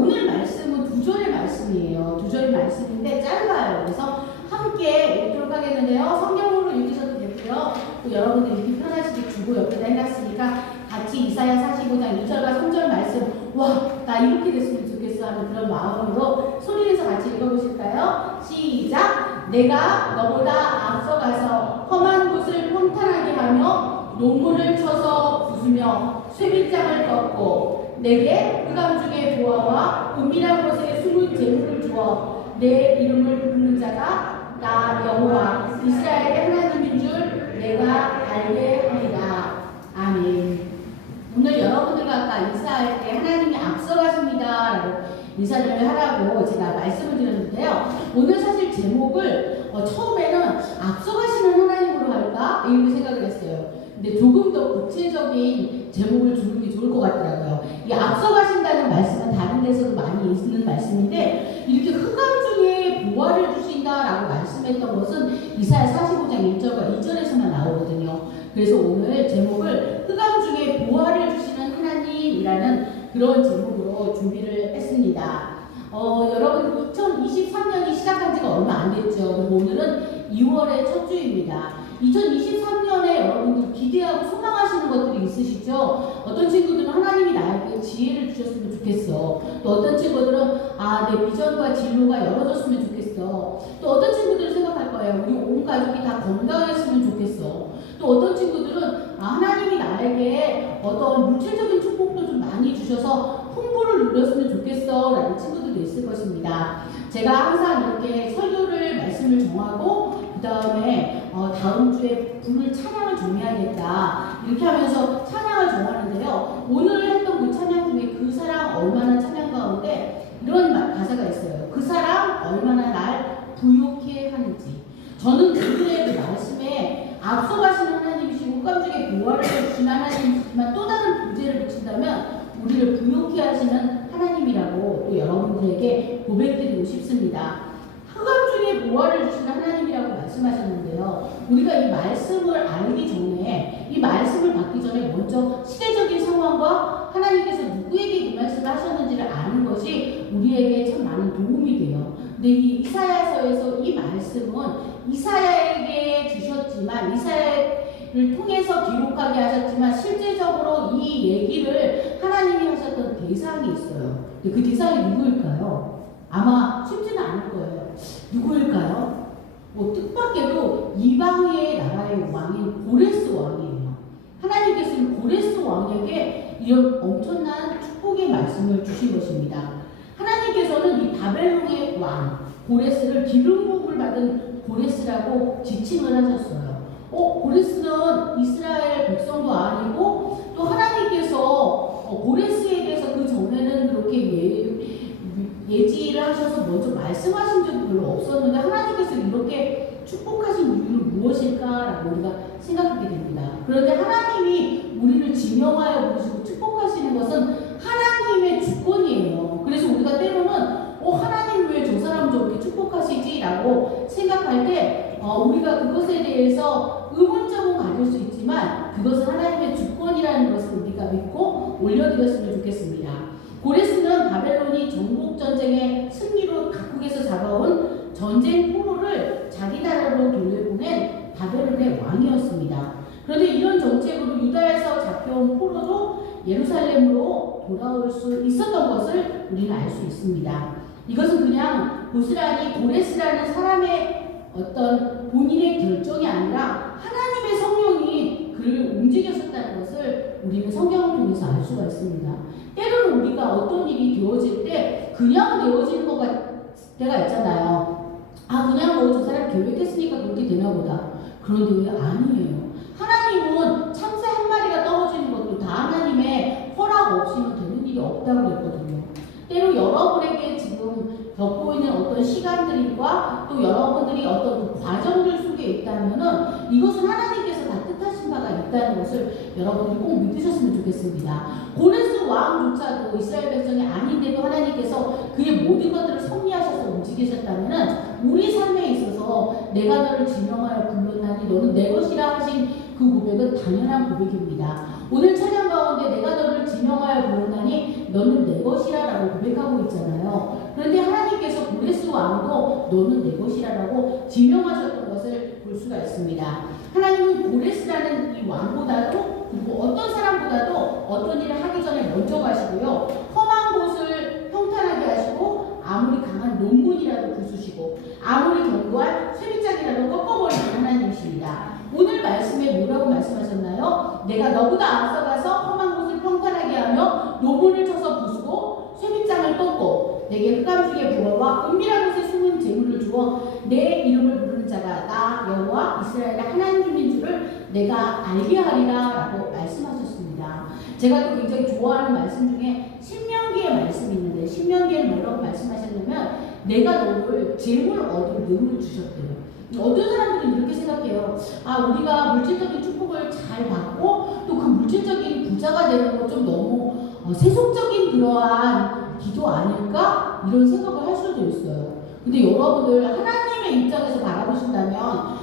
오늘 말씀은 두 절의 말씀이에요. 두 절의 말씀인데 짧아요. 그래서 함께 읽도록 하겠는데요. 성경으로 읽으셔도 되고요. 또 여러분들 읽기 편하시게 주고 옆에다 해놨으니까 같이 이사야 45장 2절과 3절 말씀, 와, 나 이렇게 됐으면 좋겠어 하는 그런 마음으로 소리내서 같이 읽어보실까요? 시작! 내가 너보다 앞서가서 험한 곳을 혼탄하게 하며 논문을 쳐서 부수며 쇠빗장을 꺾고 내게 흑암 중의 보화와 은밀한 곳에 숨은 재물을 주어 내 이름을 부르는 자가 나 여호와 이스라엘의 하나님인 줄 내가 알게 하리라. 아멘. 오늘 여러분들과 아까 인사할 때 하나님이 앞서가십니다 라고 인사를 하라고 제가 말씀을 드렸는데요. 오늘 사실 제목을 처음에는 앞서가시는 하나님으로 할까? 이렇게 생각을 했어요. 근데 조금 더 구체적인 제목을 주는 게 좋을 것 같더라고요. 이 앞서가신다는 말씀은 다른 데서도 많이 있는 말씀인데 이렇게 흑암 중에 보화를 주신다라고 말씀했던 것은 이사야 45장 1절과 2절에서만 나오거든요. 그래서 오늘 제목을 흑암 중에 보화를 주시는 하나님이라는 그런 제목으로 준비를 했습니다. 여러분 2023년이 시작한 지가 얼마 안 됐죠. 그리고 오늘은 2월의 첫 주입니다. 2023년에 여러분들 기대하고 소망하시는 것들이 있으시죠? 어떤 친구들은 하나님이 나에게 지혜를 주셨으면 좋겠어. 또 어떤 친구들은 내 비전과 진로가 열어졌으면 좋겠어. 또 어떤 친구들은 생각할 거예요. 우리 온 가족이 다 건강했으면 좋겠어. 또 어떤 친구들은 하나님이 나에게 어떤 물질적인 축복도 좀 많이 주셔서 풍부를 누렸으면 좋겠어 라는 친구들도 있을 것입니다. 제가 항상 이렇게 설교를 말씀을 정하고 그 다음에 다음 주에 부를 찬양을 정해야겠다 이렇게 하면서 찬양을 정하는데요. 오늘 했던 그 찬양 중에 그 사랑 얼마나 찬양 가운데 이런 가사가 있어요. 그 사랑 얼마나 날 부욕해 하는지. 저는 오늘의 그 말씀에 앞서가시는 하나님이시고 흑암 중에 보화를 주신 하나님이시지만 또 다른 부제를 붙인다면 우리를 부욕해 하시는 하나님이라고 또 여러분들에게 고백드리고 싶습니다. 흑암 중에 보화를 주시는 하나님이라고 말씀하셨는데요. 우리가 이 말씀을 알기 전에 이 말씀을 받기 전에 먼저 시대적인 상황과 하나님께서 누구에게 이 말씀을 하셨는지를 아는 것이 우리에게 참 많은 도움이 돼요. 근데 이 이사야서에서 이 말씀은 이사야에게 주셨지만 이사야를 통해서 기록하게 하셨지만 실제적으로 이 얘기를 하나님이 하셨던 대상이 있어요. 근데 그 대상이 누구일까요? 아마 쉽지는 않을 거예요. 누구일까요? 뜻밖에도 이방의 나라의 왕인 고레스 왕이에요. 하나님께서는 고레스 왕에게 이런 엄청난 축복의 말씀을 주신 것입니다. 하나님께서는 이 바벨론의 왕 고레스를 기름 부음을 받은 고레스라고 지칭을 하셨어요. 고레스는 이스라엘 백성도 아니고 또 하나님께서 고레스에 대해서 그 전에는 그렇게 예지를 하셔서 먼저 말씀하신 적이 별로 없었는데 하나님께서 이렇게 축복하신 이유는 무엇일까라고 우리가 생각하게 됩니다. 그런데 하나님이 우리를 지명하여 부르시고 축복하시는 것은 하나님의 주권이에요. 그래서 우리가 때로는 하나님 왜 저 사람 저렇게 축복하시지? 라고 생각할 때 우리가 그것에 대해서 의문점은 가질 수 있지만 그것은 하나님의 주권이라는 것을 우리가 믿고 올려드렸으면 좋겠습니다. 고레스는 바벨론이 정복전쟁의 승리로 각국에서 잡아온 전쟁 포로를 자기 나라로 돌려보낸 바벨론의 왕이었습니다. 그런데 이런 정책으로 유다에서 잡혀온 포로도 예루살렘으로 돌아올 수 있었던 것을 우리는 알 수 있습니다. 이것은 그냥 고스란히 고레스라는 사람의 어떤 본인의 결정이 아니라 하나님의 성령이 그를 움직였었다는 것을 우리는 성경을 통해서 알 수가 있습니다. 때로는 우리가 어떤 일이 되어질 때 그냥 되어지는 때가 있잖아요. 그냥 저 사람 계획했으니까 그렇게 되나 보다. 그런데 왜 아니에요. 하나님은 참새 한 마리가 떨어지는 것도 다 하나님의 허락 없이는 되는 일이 없다고 그랬거든요. 때로 여러분에게 지금 겪고 있는 어떤 시간들과 또 여러분들이 어떤 그 과정들 속에 있다면은 이것은 하나님께서 다 뜻하신 바가 있다는 것을 여러분들이 꼭 믿으셨으면 좋겠습니다. 고레스 왕조차도 이스라엘 백성이 아닌데도 하나님께서 그의 모든 것들을 섭리하셔서 움직이셨다면은 우리 삶에 있어서 내가 너를 지명하여 불렀나니 너는 내 것이라 하신 그 고백은 당연한 고백입니다. 오늘 찬양 가운데 내가 너를 지명하여 부르나니 너는 내 것이라 라고 고백하고 있잖아요. 그런데 하나님께서 고레스 왕도 너는 내 것이라 라고 지명하셨던 것을 볼 수가 있습니다. 하나님은 고레스라는 이 왕보다도 그리고 어떤 사람보다도 어떤 일을 하기 전에 먼저 가시고요. 험한 곳을 평탄하게 하시고 아무리 강한 농군이라도 부수시고 아무리 견고한 쇠빗장이라도 꺾어버리는 하나님이십니다. 오늘 말씀에 뭐라고 말씀하셨나요? 내가 너보다 앞서가서 험한 곳을 평탄하게 하며 노문을 쳐서 부수고 쇠빗장을 꺾고 내게 흑암 중의 부어와 은밀한 곳에 숨은 재물을 주어 내 이름을 부르는 자가 나 여호와 이스라엘의 하나님인 줄을 내가 알게 하리라 라고 말씀하셨습니다. 제가 또 굉장히 좋아하는 말씀 중에 신명기의 말씀이 있는데 신명기에는 뭐라고 말씀하셨냐면 내가 너를 재물 얻을 능을 주셨대요. 어떤 사람들은 이렇게 생각해요. 아, 우리가 물질적인 축복을 잘 받고 또 그 물질적인 부자가 되는 거 좀 너무 세속적인 그러한 기도 아닐까? 이런 생각을 할 수도 있어요. 근데 여러분들 하나님의 입장에서 바라보신다면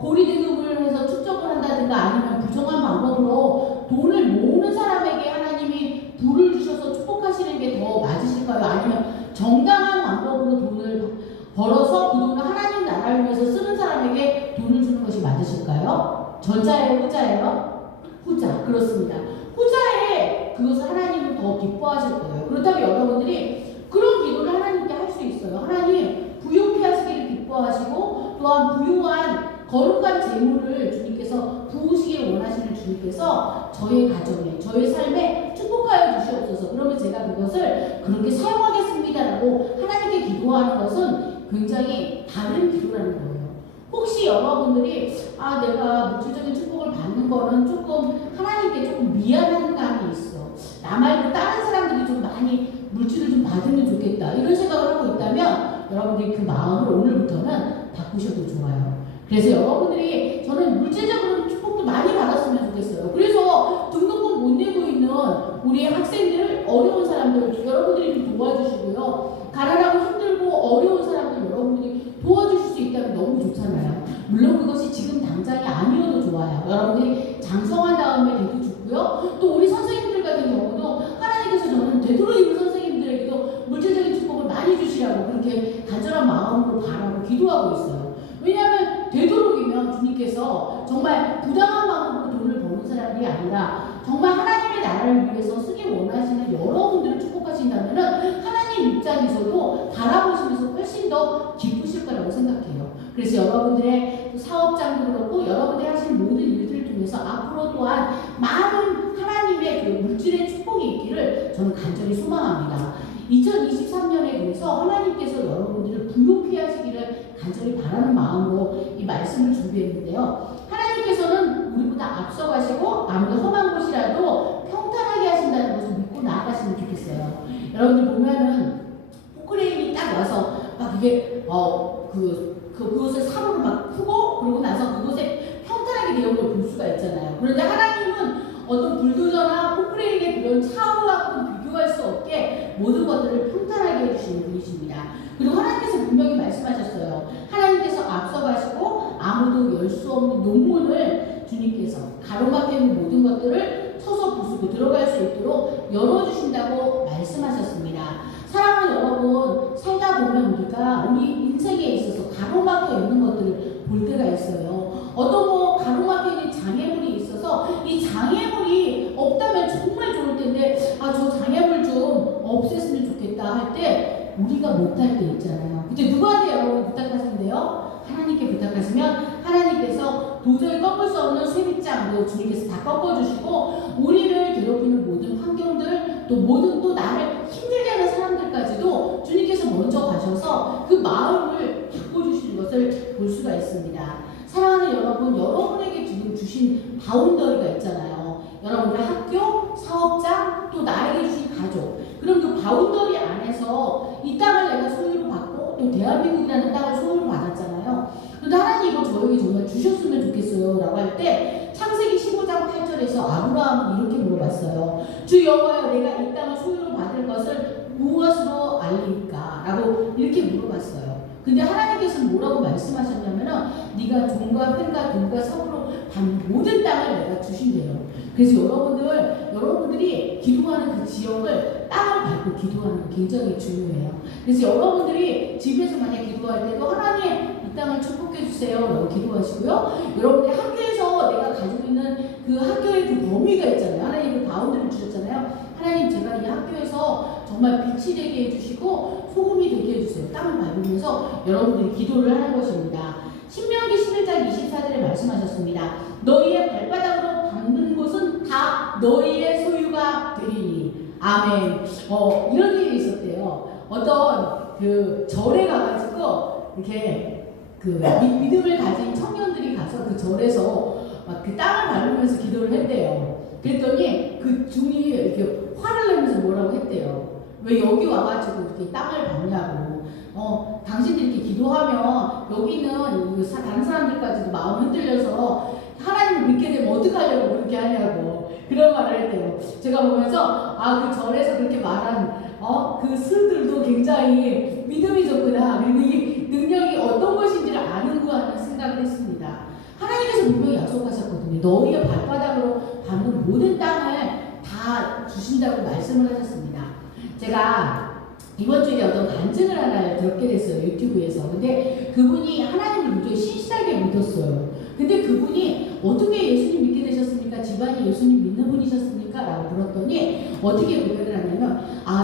고리등급을 해서 축적을 한다든가 아니면 부정한 방법으로 돈을 모으는 사람에게 하나님이 부를 주셔서 축복하시는 게 더 맞으실까요? 아니면 정당한 방법으로 돈을 벌어서 그 돈을 하나님 나라를 위해서 쓰는 사람에게 돈을 주는 것이 맞으실까요? 전자예요? 후자예요? 후자. 그렇습니다. 후자에 그것을 하나님은 더 기뻐하실 거예요. 그렇다면 여러분들이 그런 기도를 하나님께 할 수 있어요. 하나님 부유케 하시기를 기뻐하시고 또한 부유한 거룩한 재물을 주님께서 부으시길 원하시는 주님께서 저의 가정에 저의 삶에 축복하여 주시옵소서. 그러면 제가 그것을 그렇게 사용하겠습니다라고 하나님께 기도하는 것은 굉장히 다른 기도라는 거예요. 혹시 여러분들이 내가 물질적인 축복을 받는 거는 조금 하나님께 조금 미안한 감이 있어. 나 말고 다른 사람들이 좀 많이 물질을 좀 받으면 좋겠다. 이런 생각을 하고 있다면 여러분들이 그 마음을 오늘부터는 바꾸셔도 좋아요. 그래서 여러분들이 저는 물질적으로 축복도 많이 받았으면 좋겠어요. 그래서 등록금 못 내고 있는 우리 학생들, 어려운 사람들 여러분들이 좀 도와주시고요. 가난하고 힘들고 어려운 사람들 여러분들이 도와주실 수 있다면 너무 좋잖아요. 물론 그것이 지금 당장이 아니어도 좋아요. 여러분들이 장성한 다음에 돼도 좋고요. 또 우리 선생님들 같은 경우도 하나님께서 저는 되도록이면 선생님들에게도 물질적인 축복을 많이 주시라고 그렇게 간절한 마음으로 바라고 기도하고 있어요. 왜냐하면 되도록이면 주님께서 정말 부당한 마음으로 돈을 버는 사람이 아니라 정말 하나님의 나라를 위해서 쓰기 원하시는 여러분들을 축복하신다면 하나님 입장에서도 바라보시면서 훨씬 더 기쁘실 거라고 생각해요. 그래서 여러분들의 사업장도 그렇고 여러분들이 하시는 모든 일들을 통해서 앞으로 또한 많은 하나님의 그 물질의 축복이 있기를 저는 간절히 소망합니다. 2023년에 그래서 하나님께서 여러분들을 부유케 하시기를 간절히 바라는 마음으로 이 말씀을 준비했는데요. 하나님께서는 우리보다 앞서가시고 아무리 험한 곳이라도 평탄하게 하신다는 것을 믿고 나아가시면 좋겠어요. 여러분들 보면은 포크레인이 딱 와서 막 그게 그곳을 사로로 막 푸고 그러고 나서 그곳에 평탄하게 되어 걸 볼 수가 있잖아요. 그런데 하나님은 어떤 불도저나 포크레인의 그런 차후하고는 비교할 수 없게 모든 것들을 평탄하게 해주시는 분이십니다. 그리고 하나님께서 분명히 말씀하셨어요. 하나님께서 앞서가시고 아무도 열 수 없는 논문을 주님께서 가로막히는 모든 것들을 쳐서 부수고 들어갈 수 있도록 열어주신다고 말씀하셨습니다. 사랑하는 여러분, 살다 보면 우리가 우리 인생에 있어서 가로막혀 있는 것들을 볼 때가 있어요. 어떤 가로막혀 있는 장애물이 있어서 이 장애물이 없다면 정말 좋을 텐데 저 장애물 좀 없앴으면 좋겠다 할 때 우리가 못할 때 있잖아요. 근데 누구한테 여러분 부탁하시는데요? 하나님께 부탁하시면 하나님께서 도저히 꺾을 수 없는 쇠빗장도 주님께서 다 꺾어주시고 우리를 괴롭히는 모든 환경들 또 모든 또 나를 힘들게 하는 사람들까지도 주님께서 먼저 가셔서 그 마음을 바꿔주시는 것을 볼 수가 있습니다. 사랑하는 여러분, 여러분에게 지금 주신 바운더리가 있잖아요. 여러분의 학교, 사업장, 또 나에게 주신 가족. 그럼 그 바운더리 안에서 이 땅을 내가 소유로 받고 또 대한민국이라는 땅을 소유로 받았잖아요. 그런데 하나님 이거 저에게 정말 주셨으면 좋겠어요 라고 할 때 창세기 15장 8절에서 아브라함은 이렇게 물어봤어요. 주 여호와여, 내가 이 땅을 소유로 받을 것을 무엇으로 알리까? 라고 이렇게 물어봤어요. 근데 하나님께서는 뭐라고 말씀하셨냐면은 네가 종과 팬과 돈과 석으로 받는 모든 땅을 내가 주신대요. 그래서 여러분들이 기도하는 그 지역을 땅을 밟고 기도하는 거 굉장히 중요해요. 그래서 여러분들이 집에서 만약 기도할 때도 하나님 이 땅을 축복해 주세요 라고 기도하시고요. 여러분들 학교에서 내가 가지고 있는 그 학교의 그 범위가 있잖아요. 하나님 그 바운드를 주셨잖아요. 하나님 제가 이 학교에서 정말 빛이 되게 해주시고 소금이 되게 해주세요. 땅을 밟으면서 여러분들이 기도를 하는 것입니다. 신명기 11장 24절에 말씀하셨습니다. 너희의 발바닥으로 밟는 곳은 다 너희의 소유가 되리니. 아멘. 이런 일이 있었대요. 어떤 그 절에 가가지고 이렇게 그 믿음을 가진 청년들이 가서 그 절에서 막 그 땅을 밟으면서 기도를 했대요. 그랬더니 그 중이 이렇게 화를 내면서 뭐라고 했대요. 왜 여기 와가지고 이렇게 땅을 밟냐고. 당신들이 이렇게 기도하면 여기는 다른 사람들까지도 마음 흔들려서 하나님을 믿게 되면 어떡하려고 그렇게 하냐고. 그런 말을 했대요. 제가 보면서 그 절에서 그렇게 말한 그 수들도 굉장히 믿음이 좋구나. 그리고 이 능력이 어떤 것인지를 아는구나 하는 생각을 했습니다. 하나님께서 분명히 약속하셨거든요. 너희의 발바닥으로 밟는 모든 땅을 다 주신다고 말씀을 하셨습니다. 제가 이번 주에 어떤 간증을 하나 들었게 됐어요. 유튜브에서. 근데 그분이 하나님을 굉장히 신실하게 믿었어요. 근데 그분이 어떻게 예수님 믿게 되셨습니까? 집안이 예수님 믿는 분이셨습니까? 라고 물었더니 어떻게 고백을 하냐면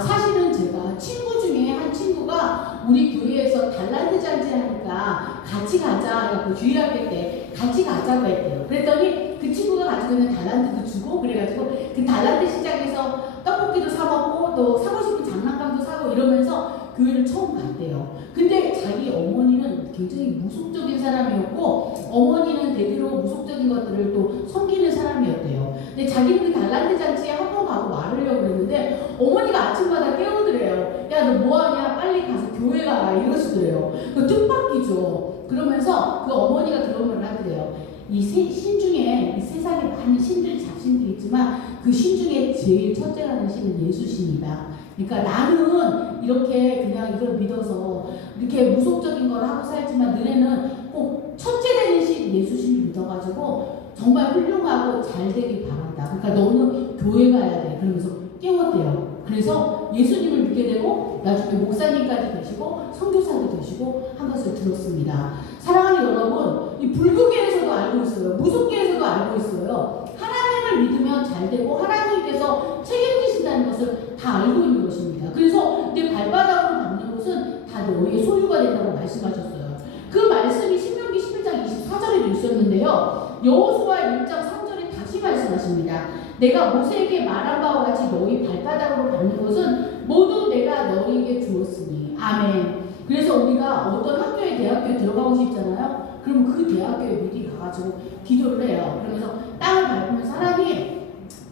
사실은 제가 친구 중에 한 친구가 우리 교회에서 달란트 잔치 하니까 같이 가자 해갖고 주일학교 때 같이 가자고 했대요. 그랬더니 그 친구가 가지고 있는 달란트도 주고 그래가지고 그 달란트 시장에서 떡볶이도 사 먹고 또 사고 싶은 장난감도 사고 이러면서 교회를 처음 갔대요. 근데 자기 어머니는 굉장히 무속적인 사람이었고 어머니는 대대로 무속적인 것들을 또 섬기는 사람이었대요. 근데 자기는 그 달란트 잔치에 한 번 가고 말으려고 그랬는데 어머니가 아침마다 깨우더래요. 야, 너 뭐하냐? 빨리 가서 교회 가라. 이러시더래요. 그 뜻밖이죠. 그러면서 그 어머니가 그런 말을 하더래요. 이 신 중에 이 세상에 많은 신들 잡신들이 있지만 그 신 중에 제일 첫째라는 신은 예수신이다. 그러니까 나는 이렇게 그냥 이걸 믿어서 이렇게 무속적인 걸 하고 살지만 너네는 꼭 첫째 되는 신 예수신을 믿어가지고 정말 훌륭하고 잘 되길 바란다. 그러니까 너는 교회 가야 돼. 그러면서 깨웠대요. 그래서 예수님을 믿게 되고 나중에 목사님까지 되시고 선교사도 되시고 한 것을 들었습니다. 사랑하는 여러분, 이 불교계에서도 알고 있어요. 무속계에서도 알고 있어요. 하나님을 믿으면 잘 되고 하나님께서 책임지신다는 것을 다 알고 있는 것입니다. 그래서 내 발바닥으로 밟는 것은 다 너의 소유가 된다고 말씀하셨어요. 그 말씀이 신명기 11장 24절에도 있었는데요. 여호수아 1장 3절에 다시 말씀하십니다. 내가 모세에게 말한 바와 같이 너희 발바닥으로 밟는 것은 모두 내가 너희에게 주었으니. 아멘. 그래서 우리가 어떤 학교에 대학교에 들어가고 싶잖아요. 그럼 그 대학교에 미리 가가지고 기도를 해요. 그러면서 땅을 밟으면서 하나님,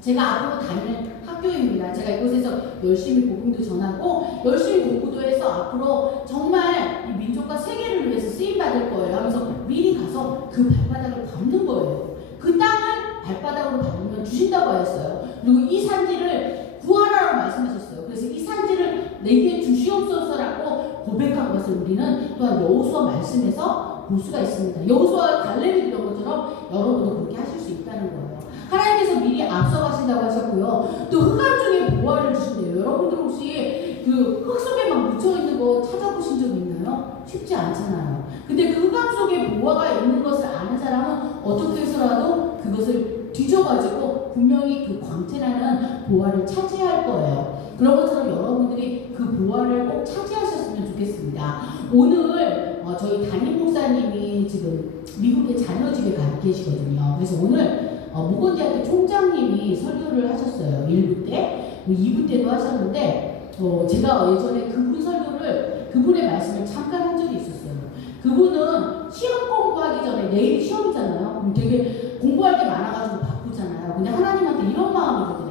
제가 앞으로 다니는 학교입니다. 제가 이곳에서 열심히 복음도 전하고 열심히 공부도 해서 앞으로 정말 이 민족과 세계를 위해서 쓰임받을 거예요 하면서 미리 가서 그 발바닥을 밟는 거예요. 그 땅을 발바닥으로 밟으면 주신다고 하였어요. 그리고 이 산지를 구하라고 말씀하셨어요. 그래서 이 산지를 내게 주시옵소서라고 고백한 것을 우리는 또한 여호수아 말씀에서 볼 수가 있습니다. 여호수아가 갈렙이 이런 것처럼 여러분도 그렇게 하실 수 있다는 거예요. 하나님께서 미리 앞서가신다고 하셨고요. 또 흑암 중에 보화를 주신대요. 여러분들 혹시 그 흙 속에 막 묻혀있는 거 찾아보신 적 있나요? 쉽지 않잖아요. 근데 그 흑암 속에 보화가 있는 것을 아는 사람은 어떻게 해서라도 그것을 뒤져가지고 분명히 그 광채나는 보화를 차지할 거예요. 그런 것처럼 여러분들이 그 보화를 꼭 차지하셨으면 좋겠습니다. 오늘 저희 담임 목사님이 지금 미국의 자녀집에 가 계시거든요. 그래서 오늘 모건대학교 총장님이 설교를 하셨어요. 1부 때, 2부 때도 하셨는데 제가 예전에 그분 설교를 그분의 말씀을 잠깐 한 적이 있었어요. 그분은 시험 공부하기 전에 내일 시험이잖아요. 그럼 되게 공부할 게 많아가지고 바쁘잖아요. 근데 하나님한테 이런 마음이거든요.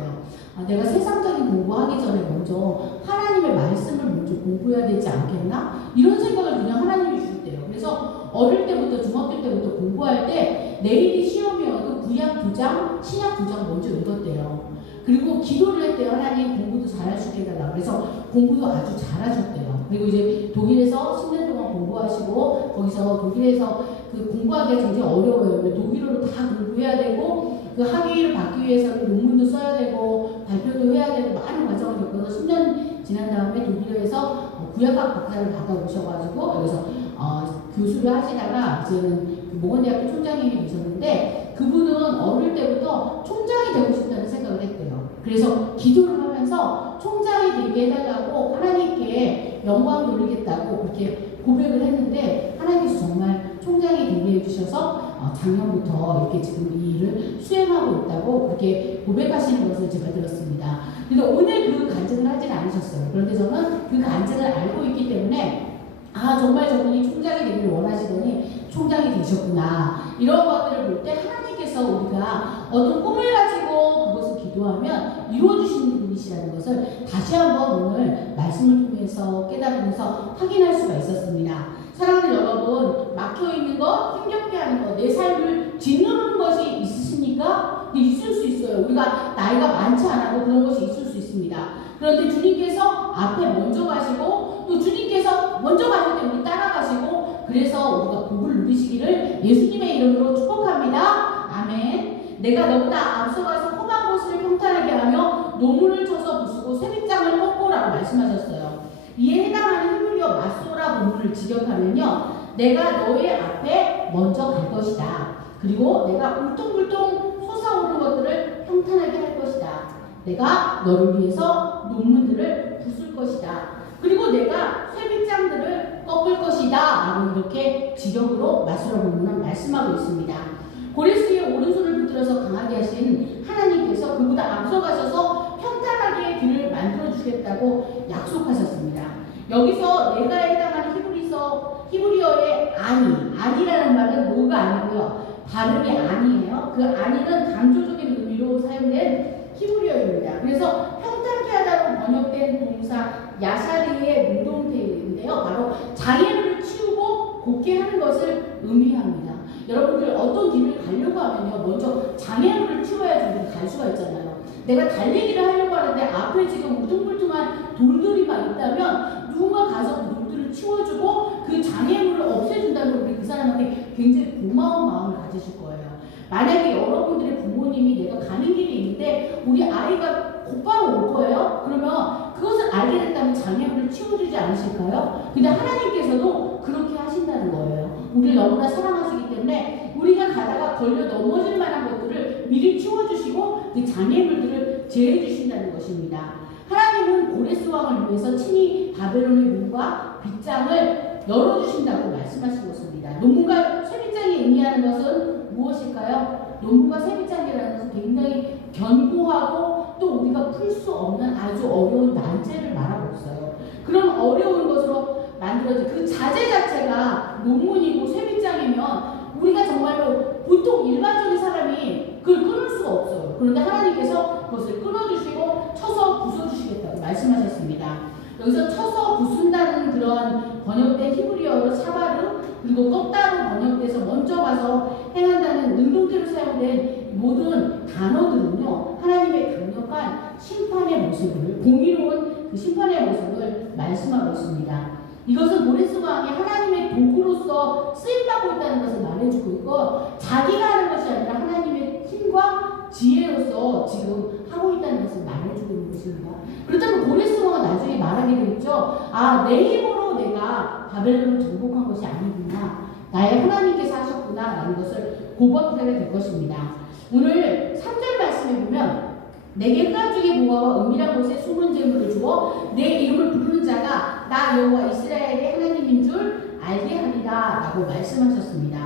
내가 세상적인 공부하기 전에 먼저 하나님의 말씀을 먼저 공부해야 되지 않겠나? 이런 생각을 그냥 하나님이 주셨대요. 그래서 어릴 때부터 중학교 때부터 공부할 때 내일이 시험이어도 구약 2장, 신약 2장 먼저 읽었대요. 그리고 기도를 했대요. 하나님 공부도 잘할 수 있게 해달라고. 그래서 공부도 아주 잘하셨대요. 그리고 이제 독일에서 10년 동안 공부 연구하시고 거기서 독일에서 그 공부하기가 굉장히 어려워요. 독일어로 다 공부해야 되고 그 학위를 받기 위해서는 논문도 써야 되고 발표도 해야 되고 많은 과정을 겪어서 10년 지난 다음에 독일에서 구약학 박사를 받아오셔가지고 여기서 교수를 하시다가 이제는 모건대학교 총장님이 되셨는데 그분은 어릴 때부터 총장이 되고 싶다는 생각을 했대요. 그래서 기도를 하면서 총장이 되게 해달라고 하나님께 영광 돌리겠다고 그렇게 고백을 했는데 하나님께서 정말 총장이 되게 해주셔서 작년부터 이렇게 지금 이 일을 수행하고 있다고 그렇게 고백하시는 것을 제가 들었습니다. 그래서 오늘 그 간증을 하진 않으셨어요. 그런데 저는 그 간증을 알고 있기 때문에 정말 저분이 총장이 되기를 원하시더니 총장이 되셨구나. 이런 것들을 볼 때 하나님께서 우리가 어떤 꿈을 가지고 그것을 기도하면 이루어주시는 분이시라는 것을 다시 한번 오늘 말씀을 통해서 깨달으면서 확인할 수가 있었습니다. 사랑하는 여러분, 막혀있는 것, 힘겹게 하는 것, 내 삶을 짓누르는 것이 있으십니까? 있을 수 있어요. 우리가 나이가 많지 않아도 그런 것이 있을 수 있습니다. 그런데 주님께서 앞에 먼저 가시고 또 주님께서 먼저 가실 때 우리 따라가시고 그래서 우리가 복을 누리시기를 예수님의 이름으로 축복합니다. 아멘. 내가 너보다 앞서가서 험한 곳을 평탄하게 하며 노문을 쳐서 부수고 쇠빗장을 꺾고라고 말씀하셨어요. 이에 해당하는 히브리어 마소라 본문을 직역하면요. 내가 너의 앞에 먼저 갈 것이다. 그리고 내가 울퉁불퉁 솟아오르는 것들을 평탄하게 할 것이다. 내가 너를 위해서 논문들을 부술 것이다. 그리고 내가 쇠빗장들을 꺾을 것이다. 라고 이렇게 직역으로 마소라 본문은 말씀하고 있습니다. 고레스의 오른손을 붙들어서 강하게 하신 하나님께서 그보다 앞서가셔서 평탄하게 길을 만들어주겠다고 약속하셨습니다. 여기서 내가 해당하는 히브리어의 아니라는 말은 뭐가 아니고요. 발음이 아니에요. 그 아니는 강조적인 의미로 사용된 히브리어입니다. 그래서 평탄케 하다로 번역된 동사 야샤리의 능동태인데요. 바로 장애물을 치우고 곱게 하는 것을 의미합니다. 여러분들 어떤 길을 가려고 하면요. 먼저 장애물을 치워야지 우리가 갈 수가 있잖아요. 내가 달리기를 하려고 하는데 앞에 지금 울퉁불퉁한 돌들이 막 있다면 누군가 가서 그 돌들을 치워주고 그 장애물을 없애준다면 우리 그 사람한테 굉장히 고마운 마음을 가지실 거예요. 만약에 여러분들의 부모님이 내가 가는 길이 있는데 우리 아이가 곧바로 올 거예요? 그러면 그것을 알게 됐다면 장애물을 치워주지 않으실까요? 근데 하나님께서도 그렇게 하신다는 거예요. 우리를 너무나 사랑하시기 때문에 우리가 가다가 걸려 넘어질 만한 것들을 미리 치워주시고 그 장애물들을 제해 주신다는 것입니다. 하나님은 고레스 왕을 위해서 친히 바벨론의 문과 빗장을 열어주신다고 말씀하신 것입니다. 논문과 쇠빗장이 의미하는 것은 무엇일까요? 논문과 쇠빗장이라는 것은 굉장히 견고하고 또 우리가 풀 수 없는 아주 어려운 난제를 말하고 있어요. 그런 어려운 것으로 만들어진 그 자재 자체가 논문이고 쇠빗장이면 우리가 정말로 보통 일반적인 사람이 그걸 끊을 수가 없어요. 그런데 하나님께서 그것을 끊어주시고 쳐서 부숴주시겠다고 말씀하셨습니다. 여기서 쳐서 부순다는 그런 번역된 히브리어로 사바르 그리고 꺾다로 번역돼서 먼저 가서 행한다는 능동태로 사용된 모든 단어들은요. 하나님의 강력한 심판의 모습을 공의로운 그 심판의 모습을 말씀하고 있습니다. 이것은 고레스 왕이 하나님의 도구로서 쓰임받고 있다는 것을 말해주고 있고 자기가 하는 것이 아니라 하나님의 힘과 지혜로서 지금 하고 있다는 것을 말해주고 있는 것입니다. 그렇다면 고레스 왕은 나중에 말하게 되겠죠. 내 힘으로 내가 바벨론을 정복한 것이 아니구나. 나의 하나님께서 하셨구나 라는 것을 고백하게 될 것입니다. 오늘 3절 말씀에 보면 내게 흑암 중의 보화와 은밀한 곳에 숨은 재물을 주어 내 이름을 부르는 자가 나 여호와 이스라엘의 하나님인 줄 알게 하리라 라고 말씀하셨습니다.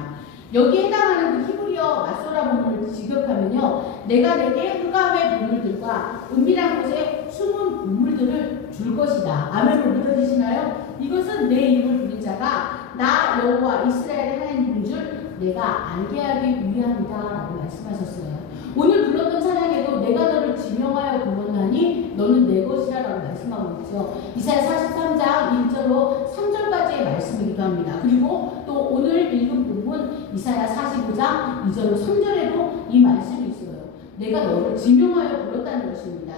여기에 해당하는 그 히브리어 마소라 본문을 직역하면요. 내가 내게 흑암의 보물들과 은밀한 곳에 숨은 보물들을 줄 것이다. 아멘으로 믿어지시나요? 이것은 내 이름을 부른 자가 나 여호와 이스라엘의 하나님인 줄 내가 알게 하기 위함이다 라고 말씀하셨어요. 오늘 불렀던 찬양에도 내가 너를 지명하여 불렀나니 너는 내 것이라 라고 말씀하고 있죠. 이사야 43장 1절로 3절까지의 말씀이기도 합니다. 그리고 또 오늘 읽은 부분 이사야 45장 2절로 3절에도 이 말씀이 있어요. 내가 너를 지명하여 불렀다는 것입니다.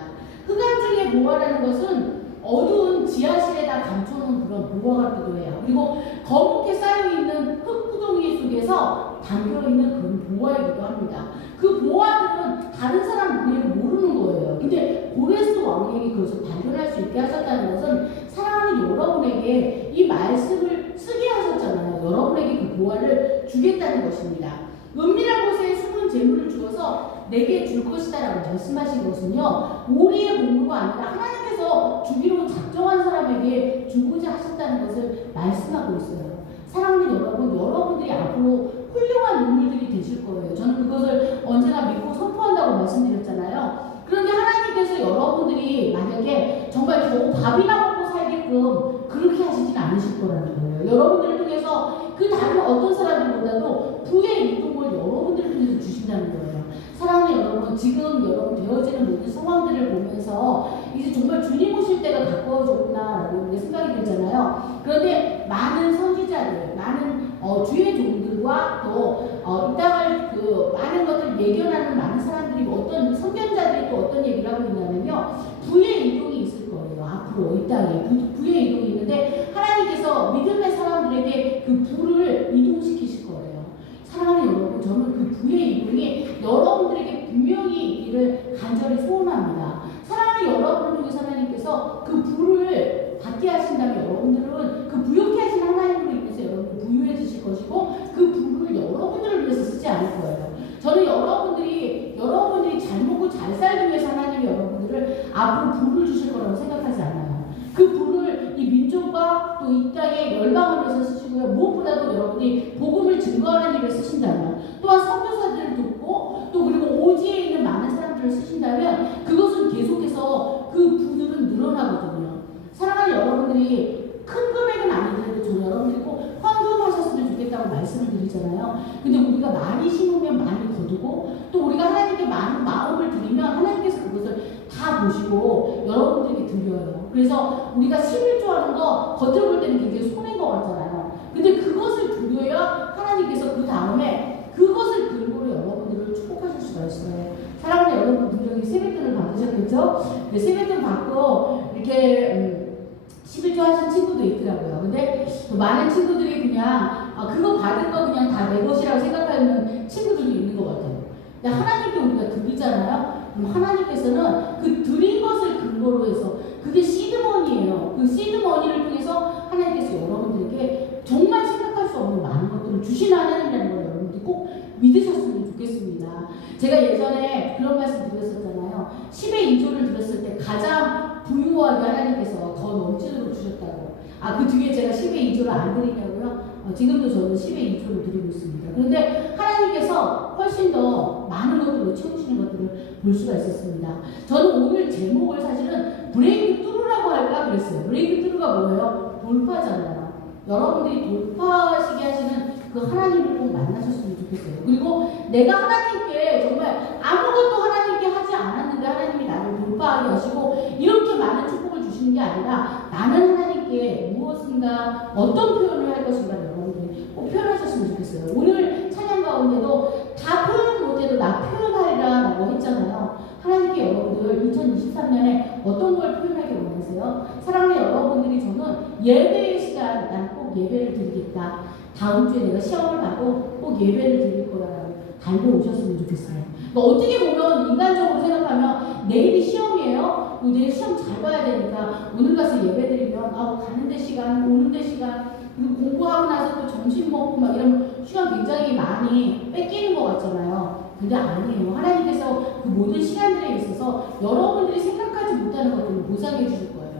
흑암 중의 보화라는 것은 어두운 지하실에다 감춰놓은 그런 보화 같기도 해요. 그리고 거북게 쌓여있는 흙구덩이 속에서 담겨있는 그런 보화이기도 합니다. 그 보화들은 다른 사람 눈에는 모르는 거예요. 근데 고레스 왕에게 그것을 발견할 수 있게 하셨다는 것은 사랑하는 여러분에게 이 말씀을 쓰게 하셨잖아요. 여러분에게 그 보화를 주겠다는 것입니다. 은밀한 곳에 숨은 재물을 주어서 내게 줄 것이다라고 말씀하신 것은요, 우리의 공부가 아니라 하나님께서 주기로 작정한 사람에게 주고자 하셨다는 것을 말씀하고 있어요. 사랑하는 여러분, 여러분들이 앞으로 훌륭한 인물들이 되실 거예요. 저는 그것을 언제나 믿고 선포한다고 말씀드렸잖아요. 그런데 하나님께서 여러분들이 만약에 정말 겨우 밥이나 먹고 살게끔 그렇게 하시진 않으실 거라는 거예요. 여러분들을 통해서 그 다른 어떤 사람들보다도 부의 이동을 여러분들을 통해서 주신다는 거예요. 사랑하는 여러분, 지금 여러분 되어지는 모든 상황들을 보면서 이제 정말 주님 오실 때가 가까워졌구나라고 생각이 들잖아요. 그런데 많은 선지자들, 많은 주의 종들과 또 이 땅을 많은 것들 예견하는 많은 사람들이 어떤 선견자들이 또 어떤 얘기를 하고 있냐면요, 부의 이동이 있을 거예요. 앞으로 이 땅에 부의 이동이 있는데 하나님께서 믿음의 사람들에게 그 부를 이동시키실 거예요. 사랑하는 여러분, 저는 그 부의 이동이 여러분들에게 분명히 있기를 간절히 소원합니다. 사랑하는 여러분을 통해서 하나님께서 그 부를 받게 하신다면 여러분들은 그 부욕케 하신 하나님으로 인해서 여러분 부유해지실 것이고 그 부를 여러분들을 위해서 쓰지 않을 거예요. 저는 여러분들이 잘 먹고 잘 살기 위해서 하나님이 여러분들을 앞으로 부를 주실 거라고 생각하지 않아요. 그 부를 이 민족과 또 이 땅의 열방을 위해서 쓰시고요. 무엇보다도 여러분이 복음을 증거하는 일에 쓰신다면, 또한 선교사들을 돕고 또 그리고 오지에 있는 많은 사람들을 쓰신다면 그것은 계속해서 그 부들은 늘어나거든요. 사랑하는 여러분들이 큰 금액은 아니더라도 저는 여러분들이 꼭 헌금하셨으면 좋겠다고 말씀을 드리잖아요. 근데 우리가 많이 심으면 많이 거두고 또 우리가 하나님께 많은 마음을 드리면 하나님께서 그것을 다 보시고 여러분들에게 드려요. 그래서 우리가 11조 하는 거 겉으로 볼 때는 굉장히 손해인 것 같잖아요. 근데 그것을 드려야 하나님께서 그 다음에 그것을 근거로 여러분들을 축복하실 수가 있어요. 사랑하는 여러분, 분명히 세뱃돈을 받으셨겠죠? 네, 세뱃돈 받고 이렇게 11조 하신 친구도 있더라고요. 근데 많은 친구들이 그냥 그거 받은 거 그냥 다 내 것이라고 생각하는 친구들도 있는 것 같아요. 근데 하나님께 우리가 드리잖아요. 그럼 하나님께서는 그 드린 것을 근거로 해서 그게 시드머니예요. 그 시드머니를 통해서 하나님께서 여러분들에게 정말 생각할 수 없는 많은 것들을 주신 하나님이라는 걸 여러분들이 꼭 믿으셨으면 좋겠습니다. 제가 예전에 그런 말씀 드렸었잖아요. 10의 2조를 드렸을 때 가장 부유하게 하나님께서 더 넘치도록 주셨다고. 그 뒤에 제가 10의 2조를 안 드리냐고요? 지금도 저는 10의 2조를 드리고 있습니다. 그런데 하나님께서 훨씬 더 많은 것들로 채우시는 것들을 볼 수가 있었습니다. 저는 오늘 제목을 사실은 브레이크 뚜루라고 할까 그랬어요. 브레이크 뚜루가 뭐예요? 돌파잖아요. 여러분들이 돌파하시게 하시는 그 하나님을 꼭 만나셨으면 좋겠어요. 그리고 내가 하나님께 정말 아무것도 하나님께 하지 않았는데 하나님이 나를 돌파하게 하시고 이렇게 많은 축복을 주시는 게 아니라 나는 하나님께 무엇인가 어떤 표현을 할 것인가 여러분들이 꼭 표현하셨으면 좋겠어요. 오늘 찬양 가운데도 다 표현 못해도 나 표현하리라 라고 했잖아요. 하나님께 여러분들 2023년에 어떤 걸 표현하기 원하세요? 사랑하는 여러분들이 저는 예배의 시간 난 꼭 예배를 드리겠다. 다음 주에 내가 시험을 봐도 꼭 예배를 드릴 거라고 달려 오셨으면 좋겠어요. 어떻게 보면 인간적으로 생각하면 내일이 시험이에요. 내일 시험 잘 봐야 되니까 오늘 가서 예배 드리면 가는데 시간, 오는데 시간, 그리고 공부하고 나서 또 점심 먹고 막 이런 시간 굉장히 많이 뺏기는 것 같잖아요. 근데 아니에요. 하나님께서 그 모든 시간들에 있어서 여러분들이 생각하지 못하는 것들을 보상해 주실 거예요.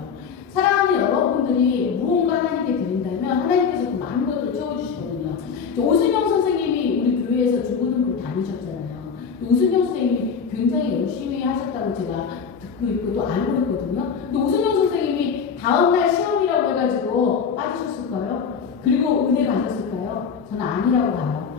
사랑하는 여러분들이 무언가 하나님께 드린다면 하나님께서 그 많은 것들을 채워주시거든요. 오승영 선생님이 우리 교회에서 중고등부를 다니셨잖아요. 오승영 선생님이 굉장히 열심히 하셨다고 제가 듣고 있고 또 알고 있거든요. 근데 오승영 선생님이 다음날 시험이라고 해가지고 빠지셨을까요? 그리고 은혜 가셨을까요? 저는 아니라고 봐요.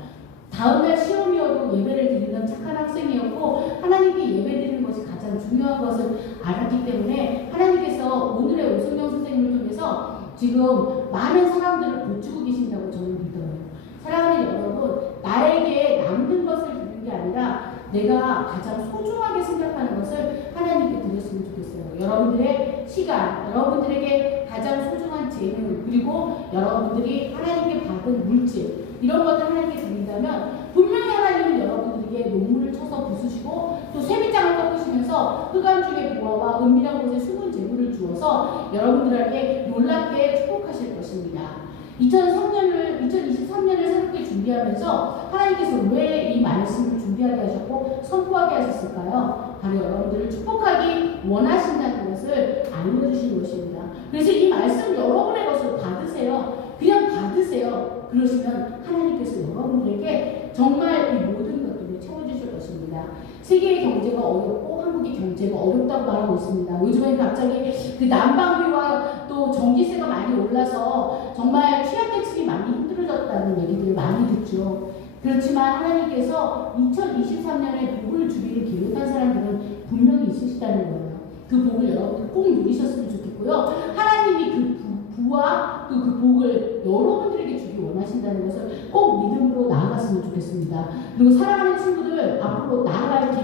다음날 시험이어도 예배를 드리는 착한 학생이었고 하나님께 예배 드리는 것이 가장 중요한 것을 알았기 때문에 하나님께서 오늘의 오승영 선생님을 통해서 지금 많은 사람들을 고치고 계신다고 저는 믿어요. 사랑하는 여러분, 나에게 남는 것을 드리는 게 아니라 내가 가장 소중하게 생각하는 것을 하나님께 드렸으면 좋겠어요. 여러분들의 시간, 여러분들에게 가장 소중한 재능, 그리고 여러분들이 하나님께 받은 물질, 이런 것들 하나님께 드린다면 분명히 하나님은 여러분들에게 농물을 쳐서 부수시고 또 쇠빗장을 꺾으시면서 흑암 중의 보화와 은밀한 곳에 숨은 재물을 주어서 여러분들에게 놀랍게 축복하실 것입니다. 2023년을 새롭게 준비하면서 하나님께서 왜 이 말씀을 준비하게 하셨고 선포하게 하셨을까요? 바로 여러분들을 축복하기 원하신다는 것을 알려주신 것입니다. 그래서 이 말씀 여러분의 것을 받으세요. 그냥 받으세요. 그러시면 하나님께서 여러분들에게 정말 이 모든 것들을 채워주실 것입니다. 세계의 경제가 어렵고 한국의 경제가 어렵다고 말하고 있습니다. 요즘에 갑자기 그 난방비와 또 전기세가 많이 올라서 정말 취약계층이 많이 힘들어졌다는 얘기들을 많이 듣죠. 그렇지만 하나님께서 2023년에 복을 주기를 계획한 사람들은 분명히 있으시다는 거예요. 그 복을 여러분들 꼭 누리셨으면 좋겠고요. 하나님이 그 부와 또 그 복을 여러분들에게 주기 원하신다는 것을 꼭 믿음으로 나아갔으면 좋겠습니다. 그리고 사랑하는 친구들 앞으로 나아갈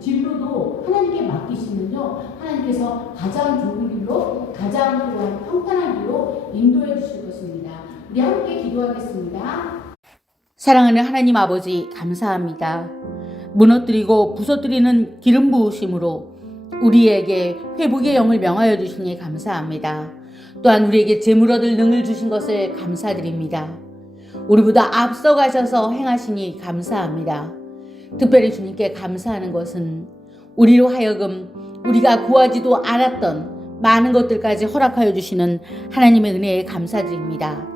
진로도 하나님께 맡기시면요, 하나님께서 가장 좋은 길로, 가장 또한 평탄한 길로 인도해 주실 것입니다. 우리 함께 기도하겠습니다. 사랑하는 하나님 아버지, 감사합니다. 무너뜨리고 부서뜨리는 기름 부으심으로 우리에게 회복의 영을 명하여 주시니 감사합니다. 또한 우리에게 재물 얻을 능을 주신 것을 감사드립니다. 우리보다 앞서가셔서 행하시니 감사합니다. 특별히 주님께 감사하는 것은 우리로 하여금 우리가 구하지도 않았던 많은 것들까지 허락하여 주시는 하나님의 은혜에 감사드립니다.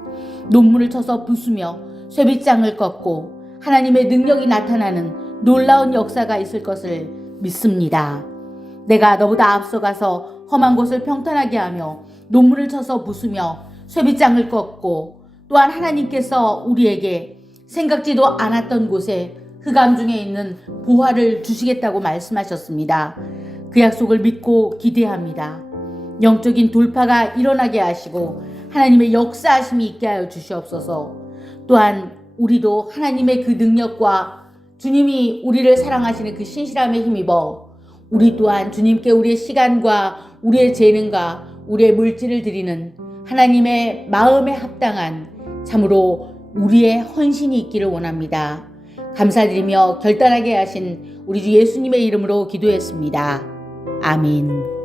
논문을 쳐서 부수며 쇠빗장을 꺾고 하나님의 능력이 나타나는 놀라운 역사가 있을 것을 믿습니다. 내가 너보다 앞서가서 험한 곳을 평탄하게 하며 논문을 쳐서 부수며 쇠빗장을 꺾고 또한 하나님께서 우리에게 생각지도 않았던 곳에 흑암 중에 있는 보화를 주시겠다고 말씀하셨습니다. 그 약속을 믿고 기대합니다. 영적인 돌파가 일어나게 하시고 하나님의 역사하심이 있게 하여 주시옵소서. 또한 우리도 하나님의 그 능력과 주님이 우리를 사랑하시는 그 신실함에 힘입어 우리 또한 주님께 우리의 시간과 우리의 재능과 우리의 물질을 드리는 하나님의 마음에 합당한 참으로 우리의 헌신이 있기를 원합니다. 감사드리며 결단하게 하신 우리 주 예수님의 이름으로 기도했습니다. 아멘.